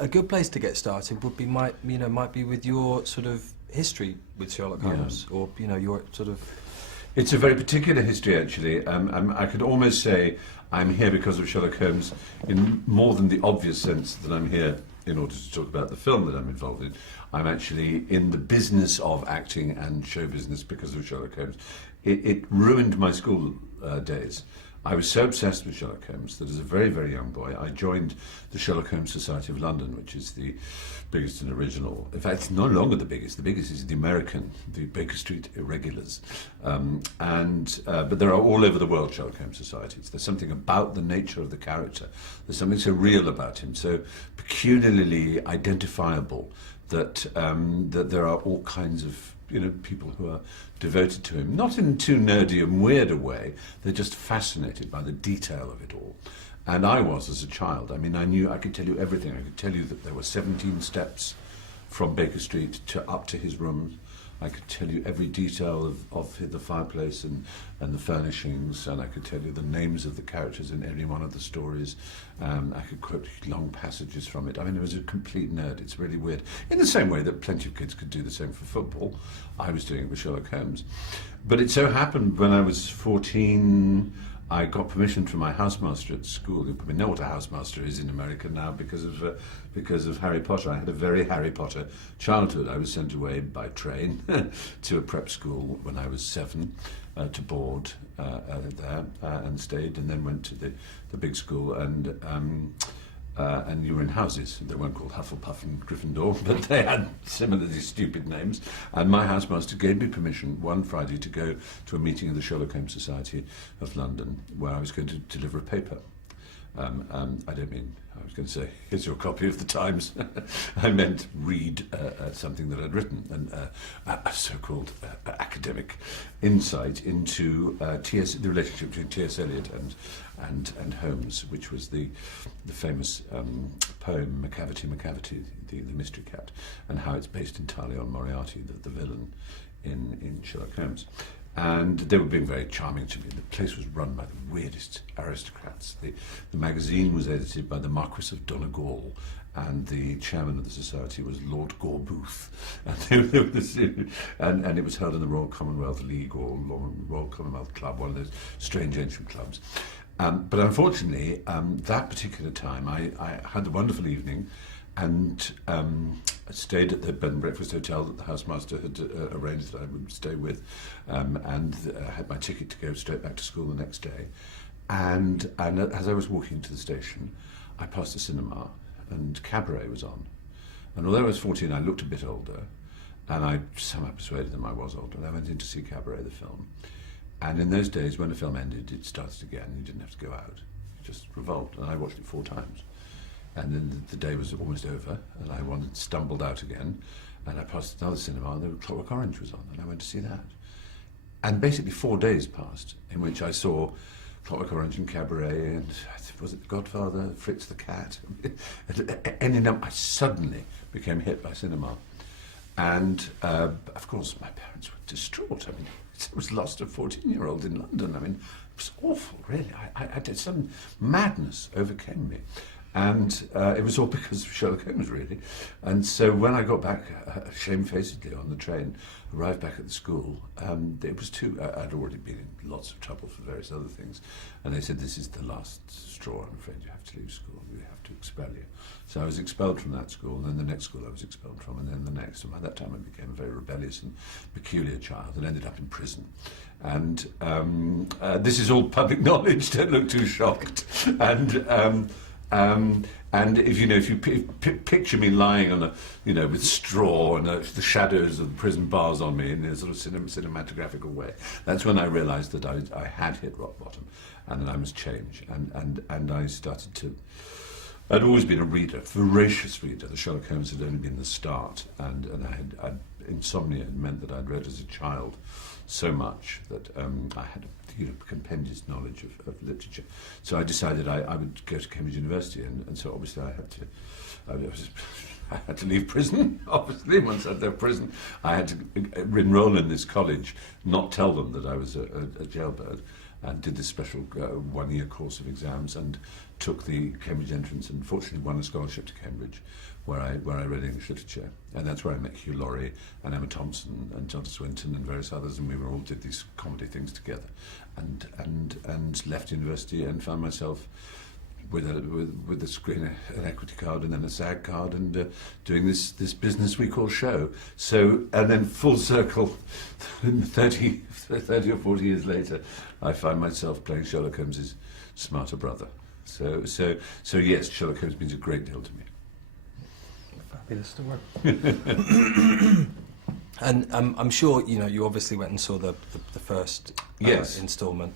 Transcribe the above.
a good place to get started would be might be with your sort of history with Sherlock Holmes, or your sort of. It's a very particular history, actually. I could almost say I'm here because of Sherlock Holmes, in more than the obvious sense that I'm here in order to talk about the film that I'm involved in. I'm actually in the business of acting and show business because of Sherlock Holmes. It ruined my school days. I was so obsessed with Sherlock Holmes that as a very, very young boy, I joined the Sherlock Holmes Society of London, which is the biggest and original. In fact, it's no longer the biggest. The biggest is the American, the Baker Street Irregulars. But there are all over the world Sherlock Holmes societies. There's something about the nature of the character. There's something so real about him, so peculiarly identifiable that there are all kinds of people who are devoted to him, not in too nerdy and weird a way. They're just fascinated by the detail of it all. And I was as a child. I mean, I could tell you everything. I could tell you that there were 17 steps from Baker Street up to his rooms. I could tell you every detail of the fireplace and the furnishings, and I could tell you the names of the characters in every one of the stories. I could quote long passages from it. I mean, it was a complete nerd. It's really weird. In the same way that plenty of kids could do the same for football, I was doing it with Sherlock Holmes. But it so happened when I was 14, I got permission from my housemaster at school. You probably know what a housemaster is in America now because of Harry Potter. I had a very Harry Potter childhood. I was sent away by train to a prep school when I was 7 to board there and stayed, and then went to the big school and you were in houses. They weren't called Hufflepuff and Gryffindor, but they had similarly stupid names. And my housemaster gave me permission one Friday to go to a meeting of the Sherlock Holmes Society of London, where I was going to deliver a paper. I don't mean, I was going to say, here's your copy of the Times. I meant read something that I'd written, and a so-called academic insight into the relationship between T.S. Eliot and Holmes, which was the famous poem Macavity, the Mystery Cat, and how it's based entirely on Moriarty, the villain in Sherlock Holmes. And they were being very charming to me. The place was run by the weirdest aristocrats. The magazine was edited by the Marquis of Donegal, and the chairman of the society was Lord Gorbooth. And it was held in the Royal Commonwealth League or Royal Commonwealth Club, one of those strange ancient clubs. But unfortunately, that particular time, I had a wonderful evening, and I stayed at the bed and breakfast hotel that the housemaster had arranged that I would stay with, and had my ticket to go straight back to school the next day. And as I was walking to the station, I passed a cinema, and Cabaret was on. And although I was 14, I looked a bit older, and I somehow persuaded them I was older, and I went in to see Cabaret, the film. And in those days, when the film ended, it started again. You didn't have to go out. You just revolved, and I watched it 4 times. And then the day was almost over, and I stumbled out again, and I passed another cinema, and the Clockwork Orange was on, and I went to see that. And basically 4 days passed in which I saw Clockwork Orange and Cabaret, and was it Godfather, Fritz the Cat? I suddenly became hit by cinema. And of course, my parents were distraught. I mean, it was lost a 14-year-old in London. I mean, it was awful, really. Some madness overcame me. And it was all because of Sherlock Holmes, really. And so when I got back, shamefacedly on the train, arrived back at the school, it was I'd already been in lots of trouble for various other things. And they said, this is the last straw, I'm afraid you have to leave school, we have to expel you. So I was expelled from that school, and then the next school I was expelled from, and then the next. And by that time I became a very rebellious and peculiar child, and ended up in prison. And this is all public knowledge, don't look too shocked. And if you picture me lying on with straw and the shadows of prison bars on me in a sort of cinematographical way, that's when I realised that I had hit rock bottom, and that I must change. And I started to. I'd always been a reader, voracious reader. The Sherlock Holmes had only been the start, and insomnia had meant that I'd read as a child so much that I had compendious knowledge of literature. So I decided I would go to Cambridge University, and so obviously I had to leave prison. Obviously, once I'd left prison, I had to enroll in this college, not tell them that I was a jailbird, and did this special 1-year course of exams and took the Cambridge entrance and fortunately won a scholarship to Cambridge, where I read English literature, and that's where I met Hugh Laurie and Emma Thompson and John Swinton and various others, and we all did these comedy things together, and left university and found myself with a screen, an equity card, and then a SAG card, and doing this business we call show. So, and then full circle, 30 or 40 years later, I find myself playing Sherlock Holmes's smarter brother. So yes, Sherlock Holmes means a great deal to me. Fabulous story. And I'm sure you obviously went and saw the first Yes. instalment.